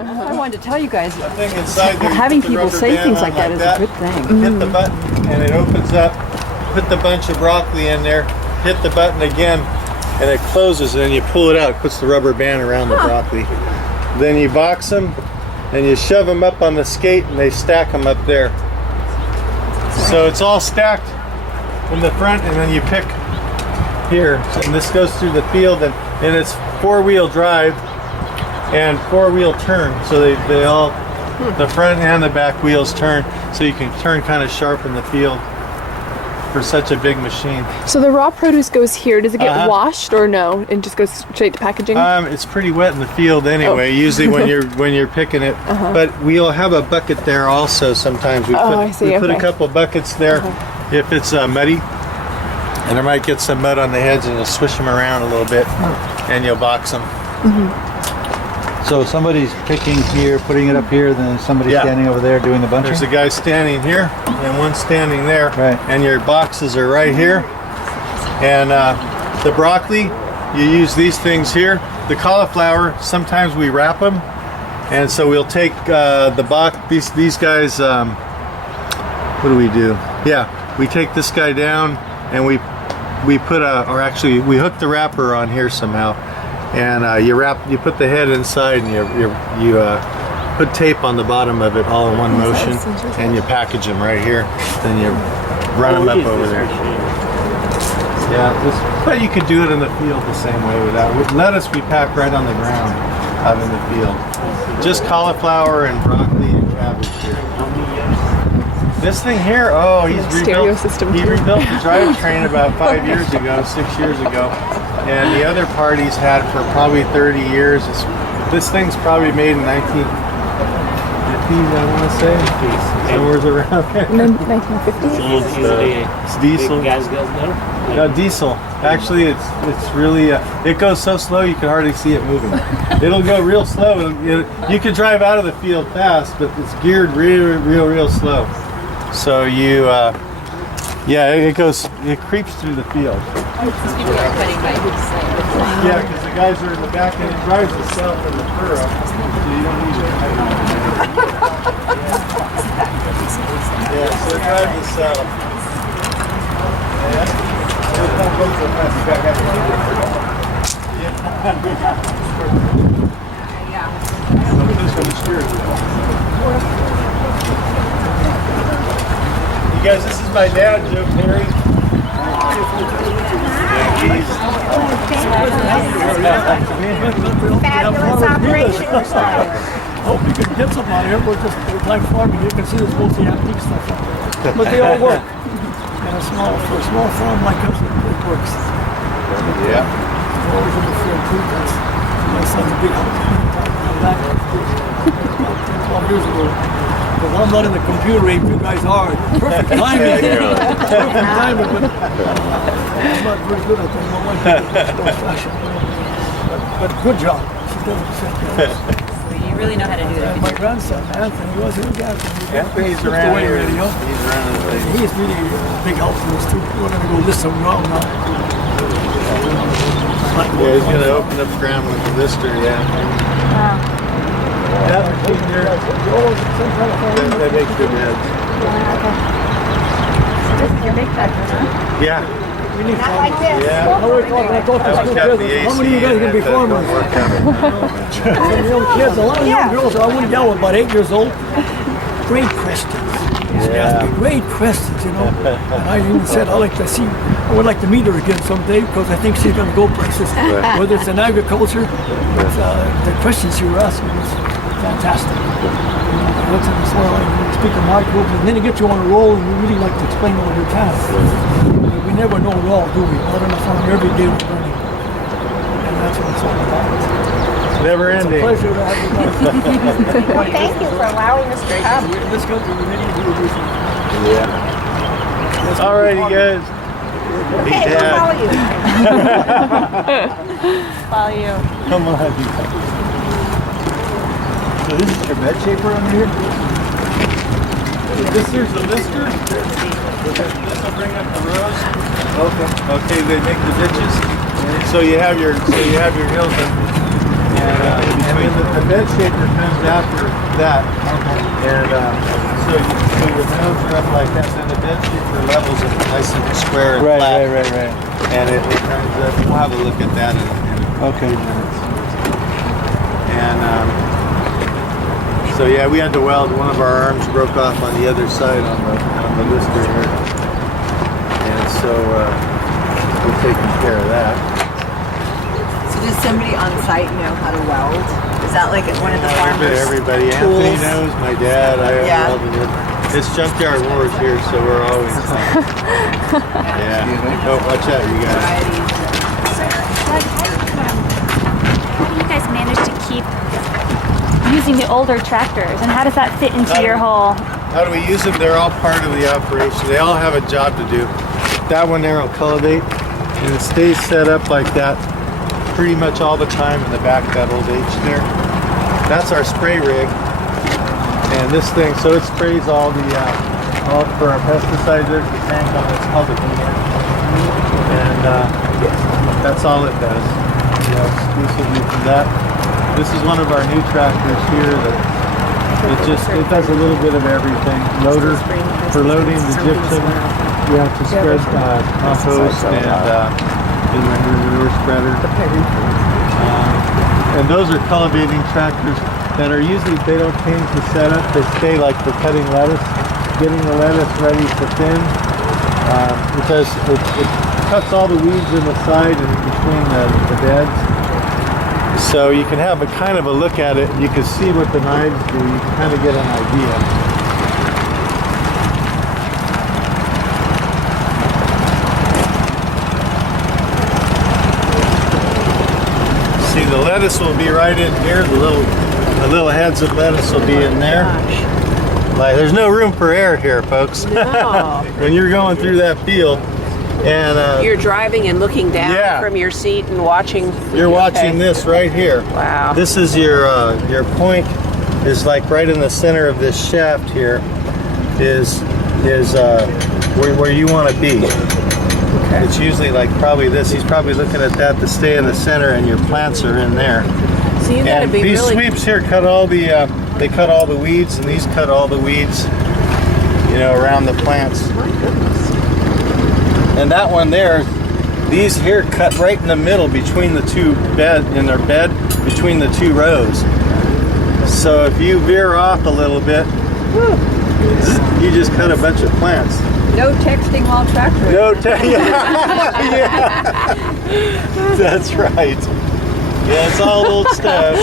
I wanted to tell you guys, there, having people say things like that is a good thing. Hit the button and it opens up. Put the bunch of broccoli in there. Hit the button again and it closes, and then you pull it out. It puts the rubber band around the broccoli. Then you box them and you shove them up on the skate and they stack them up there. So it's all stacked in the front, and then you pick here. And this goes through the field, and it's four-wheel drive and four-wheel turn. So they all, the front and the back wheels turn, so you can turn kind of sharp in the field for such a big machine. So the raw produce goes here. Does it get washed or no? It just goes straight to packaging? It's pretty wet in the field anyway. Usually when you're picking it. But we'll have a bucket there also. Sometimes we put a couple buckets there if it's muddy, and there might get some mud on the heads, and you'll swish them around a little bit, and you'll box them. So somebody's picking here, putting it up here, then somebody standing over there doing the bunching? There's a guy standing here and one standing there. Right. And your boxes are right here. And the broccoli, you use these things here. The cauliflower, sometimes we wrap them. And so we'll take the box, these guys, what do? Yeah, we take this guy down and we put we hook the wrapper on here somehow. And you put the head inside, and you put tape on the bottom of it all in one motion, and you package them right here. Then you run them up over there. Yeah, but you could do it in the field the same way without. With lettuce, we pack right on the ground out in the field. Just cauliflower and broccoli and cabbage here. This thing here, he's rebuilt the drivetrain about 5 years ago, 6 years ago. And the other parties had for probably 30 years. This thing's probably made in 1950s, I want to say. Somewhere around there. 1950s? It's diesel. Gas goes there? No, diesel. Actually, it's really, it goes so slow you can hardly see it moving. It'll go real slow. You can drive out of the field fast, but it's geared real slow. So you, it creeps through the field. Yeah, because the guys are in the back and it drives itself in the furrow. So you don't need to. Yeah, so it drives itself. You guys, this is my dad, Joe Perry. Fabulous operation. Hope you can get some on here. We're like farming. You can see there's mostly antique stuff. But they all work. And for a small farm like us, it works. Yeah. Always in the field too. My son's a big help. 12 years ago. Because I'm not in the computer age, you guys are. Perfect timing. Perfect timing, but I'm not very good at that. My wife is old-fashioned. But good job. She does it. You really know how to do that. My grandson, Anthony, was here. Anthony's around here. He's around. He's really a big help for us too. We're going to go list some ground now. Yeah, he's going to open up ground with the lister, yeah. Yeah, they make good heads. This is your big factor, huh? Yeah. Not like this. Yeah. How many of you guys can be farmers? Some young kids, a lot of young girls, I went down about 8 years old. Great questions. Great questions, you know. And I even said I would like to meet her again someday because I think she's going to go places. Whether it's in agriculture, the questions you were asking was fantastic. What's in the soil, and speak of microbes, and then it gets you on a roll, and you really like to explain all your tasks. We never know it all, do we? Out on the farm, every day we're learning. And that's what it's all about. Never ending. It's a pleasure to have you guys. Well, thank you for allowing us to come. In this country, we really do everything. Yeah. All righty, guys. Okay, we'll follow you. Follow you. Come on. So this is your bed shaper under here? This here's the lister. This will bring up the rows. Okay. Okay, they make the ditches. So you have your hills. then the bed shaker comes after that. And so your mounds are up like that, then the bed shaker levels it nice and square and flat. Right. And it comes up. We'll have a look at that in a Okay. few minutes. And so yeah, we had to weld. One of our arms broke off on the other side on the lister here. And so we're taking care of that. So does somebody on site know how to weld? Is that like one of the farmers? Everybody. tools? Anthony knows. My dad. I Yeah. welded it. It's junkyard wars here, so we're always. Yeah. Oh, watch out, you guys. How do you guys manage to keep using the older tractors, and how does that fit into your whole? How do we use them? They're all part of the operation. They all have a job to do. That one there will cultivate, and it stays set up like that pretty much all the time in the back of that old H there. That's our spray rig. And this thing, so it sprays all the, all for our pesticides. There's the tank on it's called the DN. And that's all it does. Exclusively from that. This is one of our new tractors here that it does a little bit of everything. Loader for loading the gypsum. You have to spread compost and in the manure spreader. And those are cultivating tractors that are usually, they don't change the setup. They stay like for cutting lettuce, getting the lettuce ready to thin, because it cuts all the weeds in the side and between the beds. So you can have a kind of a look at it. You can see what the knives do. You can kind of get an idea. See, the lettuce will be right in here. The little heads of lettuce will be in there. Like, there's no room for air here, folks. No. When you're going through that field, and You're driving and looking down from your seat and watching. You're watching this right here. Wow. This is your point is like right in the center of this shaft here. Is where you want to be. Okay. It's usually like probably this. He's probably looking at that to stay in the center, and your plants are in there. So you got to be these really. sweeps here cut all the they cut all the weeds, and these cut all the weeds, around the plants. My goodness. And that one there, these here cut right in the middle between the two bed between the two rows. So if you veer off a little bit, you just cut a bunch of plants. No texting while tractoring. No yeah. That's right. Yeah, it's all old stuff.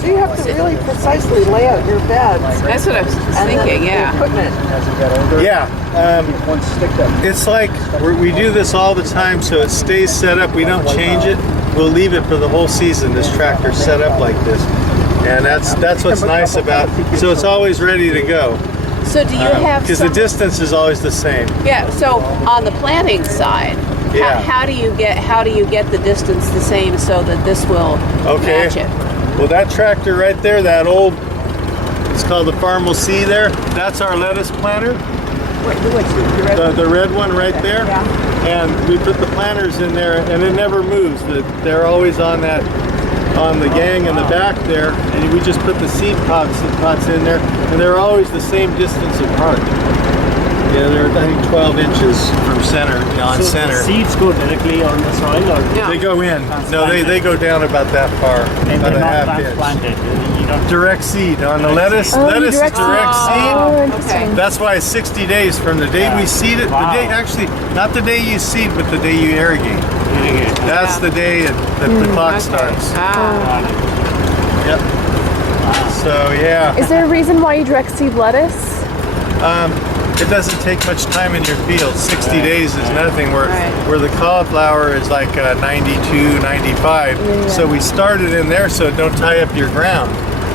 So you have to really precisely lay out your beds. That's what I was thinking. Yeah. Equipment. Yeah. It's like we do this all the time, so it stays set up. We don't change it. We'll leave it for the whole season. This tractor's set up like this, and that's what's nice about. So it's always ready to go. So do you have? Because the distance is always the same. Yeah. So on the planting side, how do you get the distance the same so that this will match it? Well, that tractor right there, that old, it's called the Farmal C there. That's our lettuce planter. The red one right there. Yeah. And we put the planters in there, and it never moves. They're always on the gang in the back there, and we just put the seed pots in there, and they're always the same distance apart. Yeah, they're I think 12 inches from center, on center. The seeds go directly on the soil, or They go in. No, they go down about that far, about a half inch. You don't Direct seed on the lettuce. Oh, Lettuce is direct seed. Oh, interesting. That's why it's 60 days from the day we seed it. Wow. The day, actually, not the day you seed, but the day you irrigate. That's the day that the clock starts. Yep. So yeah. Is there a reason why you direct seed lettuce? It doesn't take much time in your field. 60 days is nothing. Where the cauliflower is like 92, 95. So we started in there so it don't tie up your ground.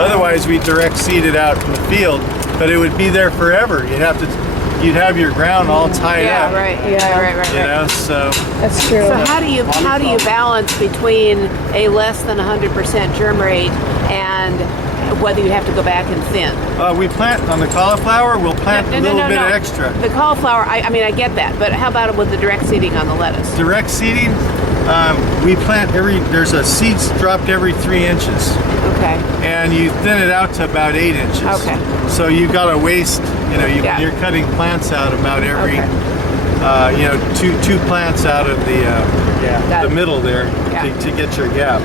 Otherwise, we direct seed it out in the field, but it would be there forever. You'd have your ground all tied up. Right. Right. So That's true. So how do you balance between a less than 100% germ rate and whether you have to go back and thin? we plant on the cauliflower. We'll plant a little bit extra. The cauliflower, I mean, I get that, but how about with the direct seeding on the lettuce? Direct seeding, We plant there's a seeds dropped every 3 inches. Okay. And you thin it out to about 8 inches. Okay. So you've got to waste, Yeah. you're cutting plants out about every, Okay. two plants out of the Got it. middle there Yeah. to get your gap.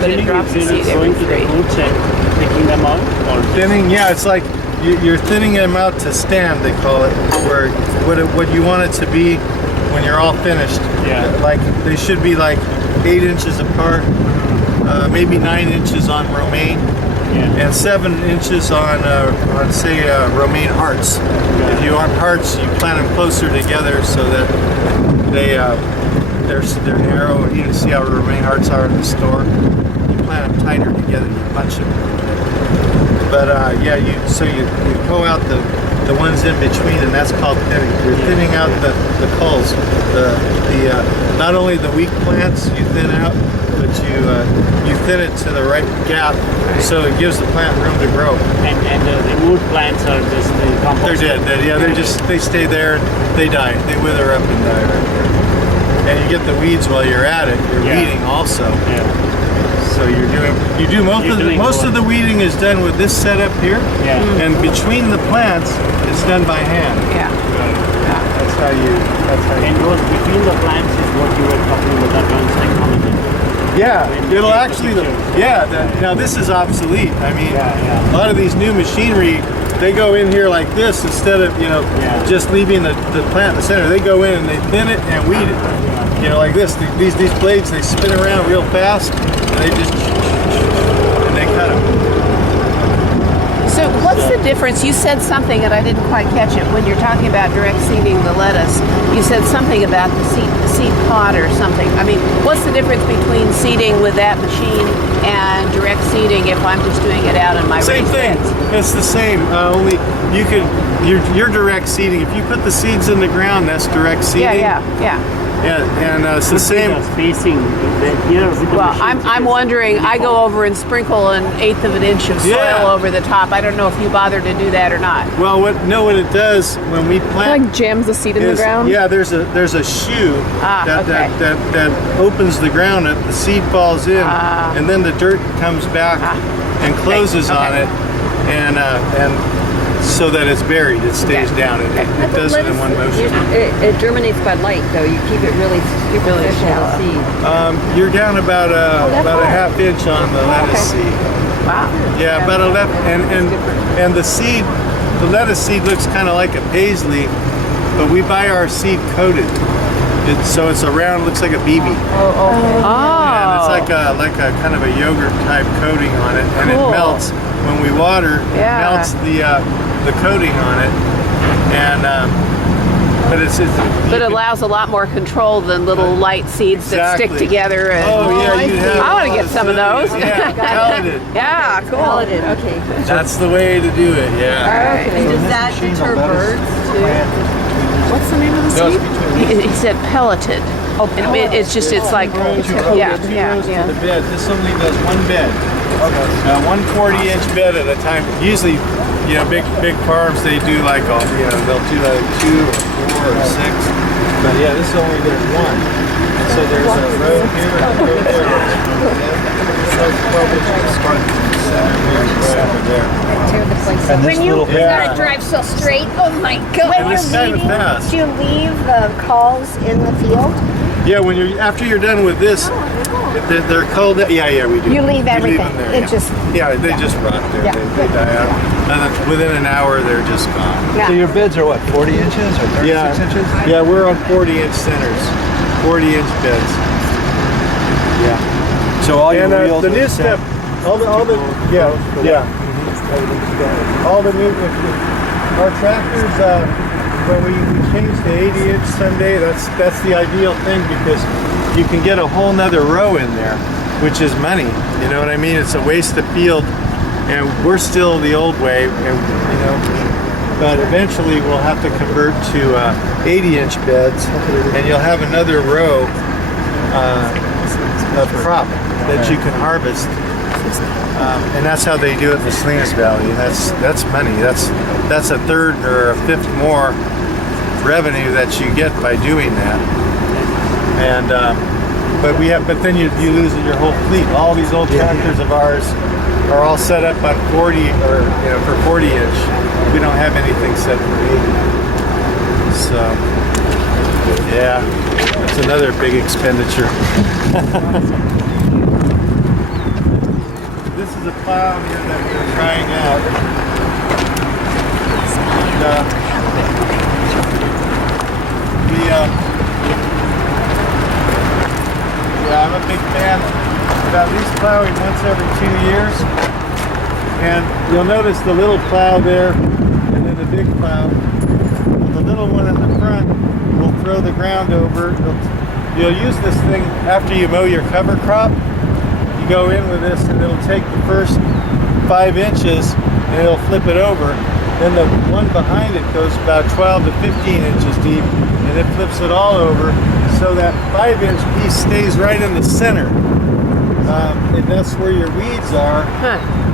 But it drops the seed every 3. Taking them out or Thinning, yeah, it's like you're thinning them out to stand, they call it, where what you want it to be when you're all finished. Yeah. Like they should be like 8 inches apart, maybe 9 inches on romaine, and 7 inches on say romaine hearts. If you want hearts, you plant them closer together so that they're narrow. You can see how romaine hearts are in the store. You plant them tighter together, you bunch them. But you pull out the ones in between, and that's called thinning. You're thinning out the culls. Not only the weak plants you thin out, but you thin it to the right gap, so it gives the plant room to grow. and the wood plants are just the compost. They're dead. They stay there. They die. They wither up and die right there. And you get the weeds while you're at it. You're weeding also. Yeah. So most of the weeding is done with this setup here. Yeah. And between the plants, it's done by hand. Yeah. That's how you. And those between the plants is what you were talking about, advanced technology. Yeah, it'll actually. Now this is obsolete. I mean, a lot of these new machinery, they go in here like this instead of just leaving the plant in the center. They go in and they thin it and weed it. Like this. These blades, they spin around real fast, and they cut them. So what's the difference? You said something and I didn't quite catch it. When you're talking about direct seeding the lettuce, you said something about the seed pod or something. I mean, what's the difference between seeding with that machine and direct seeding if I'm just doing it out in my Same raised thing. beds? It's the same. Only you're direct seeding. If you put the seeds in the ground, that's direct seeding. Yeah. And it's the same. Spacing here with the Well, machines, I'm wondering, I go over and sprinkle 1/8 of an inch of soil over the top. I don't know if you bother to do that or not. Well, what it does when we It plant like jams the seed in the ground. Yeah, there's a shoe that opens the ground up. The seed falls in, and then the dirt comes back and closes on it, and so that it's buried. It stays down. It does it in one motion. It germinates by light, though. You keep it really superficial to seed. You're down about a half inch on the lettuce seed. Wow. Yeah, about 11, and the seed, the lettuce seed looks kind of like a paisley, but we buy our seed coated. So it's a round, looks like a BB. And it's like a kind of a yogurt type coating on it, and it melts when we water. It melts the coating on it, and but it allows a lot more control than little light seeds that stick together. And, I want to get some of those. Yeah, pelleted. Yeah, cool. Pelleted, okay. That's the way to do it. Yeah. And does that deter birds too? What's the name of the seed? He said pelleted. It's like, yeah. The bed. This only does one bed. One 40-inch bed at a time. Usually, big farms, they do like they'll do like 2 or 4 or 6. But yeah, this only does one. And so there's a row here and a row there. So it's 12 inches apart. Tear the place up. And this little gotta drive so straight. Oh my God! And it's kind of fast. Do you leave the calls in the field? Yeah, after you're done with this, they're called. Yeah, we do. You leave everything. them there, It just. they just rot there. Yeah. They die out, and then within an hour they're just gone. So your beds are what, 40 inches or 36 inches? Yeah, we're on 40-inch centers, 40-inch beds. Yeah. So all your And wheels the are new set. stuff, all the new our tractors. When we changed to 80-inch Sunday, that's the ideal thing because you can get a whole nother row in there, which is money. You know what I mean? It's a waste of field, and we're still the old way, but eventually we'll have to convert to 80-inch beds, and you'll have another row of crop that you can harvest. And that's how they do it in the Salinas Valley. That's money. That's a third or a fifth more revenue that you get by doing that. And But then you lose your whole fleet. All these old tractors of ours are all set up on 40 or for 40 inch. We don't have anything set for 80. So yeah, it's another big expenditure. This is a plow here that we're trying out. Yeah, I'm a big fan of at least plowing once every 2 years. And you'll notice the little plow there and then the big plow. The little one in the front will throw the ground over. You'll use this thing after you mow your cover crop. You go in with this and it'll take the first 5 inches and it'll flip it over. Then the one behind it goes about 12 to 15 inches deep and it flips it all over so that 5-inch piece stays right in the center. And that's where your weeds are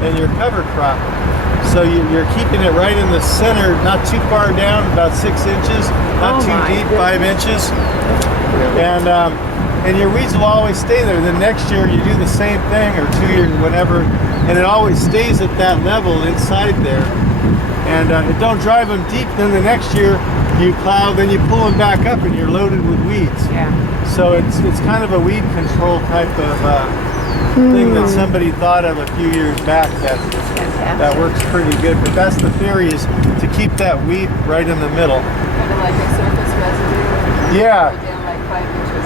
and your cover crop. So you're keeping it right in the center, not too far down, about 6 inches, not too deep, 5 inches. And your weeds will always stay there. Then next year you do the same thing, or 2 years, whatever, and it always stays at that level inside there. And it don't drive them deep. Then the next year you plow, then you pull them back up, and you're loaded with weeds. Yeah. So it's kind of a weed control type of thing that somebody thought of a few years back that works pretty good. But that's the theory, is to keep that weed right in the middle. Kind of like a surface residue. Yeah. Down like 5 inches.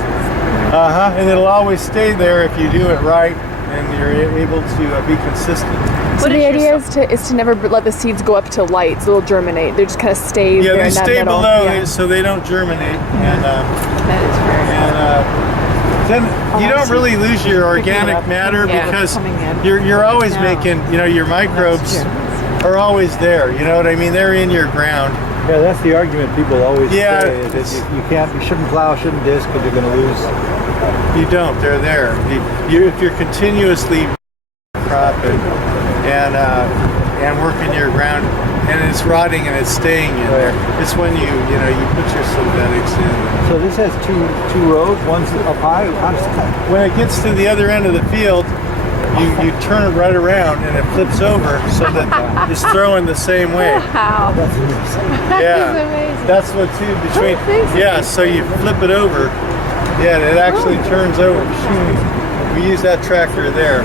And it'll always stay there if you do it right and you're able to be consistent. So the idea is to never let the seeds go up to light, so they'll germinate. They just kind of stay there in that stay middle. below so they don't germinate. And That is very then you don't really lose your organic matter because you're always making, your microbes are always there. You know what I mean? They're in your ground. Yeah, that's the argument people always say. it's- You shouldn't plow, shouldn't disc, because you're going to lose. You don't. They're there. If you're continuously crop and working your ground, and it's rotting and it's staying in there, it's when you put your synthetics in. So this has two rows. One's up high. How does that? When it gets to the other end of the field, you turn it right around and it flips over so that it's throwing the same way. Wow. That's interesting. Yeah, that's what between. Yeah, so you flip it over. Yeah, and it actually turns over. We use that tractor there.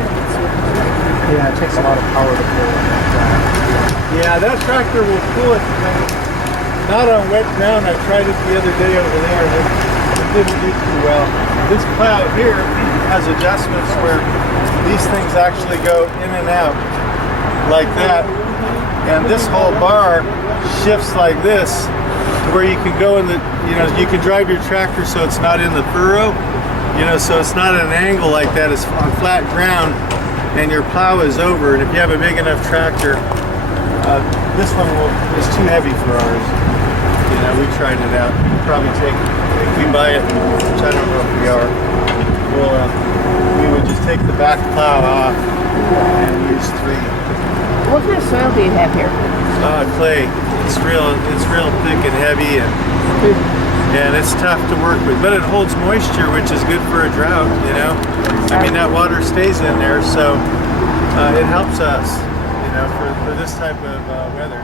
Yeah, it takes a lot of power to pull it. Yeah, that tractor will pull it. Not on wet ground. I tried it the other day over there, and it didn't do too well. This plow here has adjustments where these things actually go in and out like that, and this whole bar shifts like this, where you can go in the, you can drive your tractor so it's not in the furrow, so it's not at an angle like that. It's on flat ground, and your plow is over. And if you have a big enough tractor, this one is too heavy for ours. We tried it out. We'll probably if we buy it, which I don't know if we are, we would just take the back plow off and use 3. What kind of soil do you have here? Clay. It's real thick and heavy, and it's tough to work with. But it holds moisture, which is good for a drought. I mean, that water stays in there, so it helps us. For this type of weather.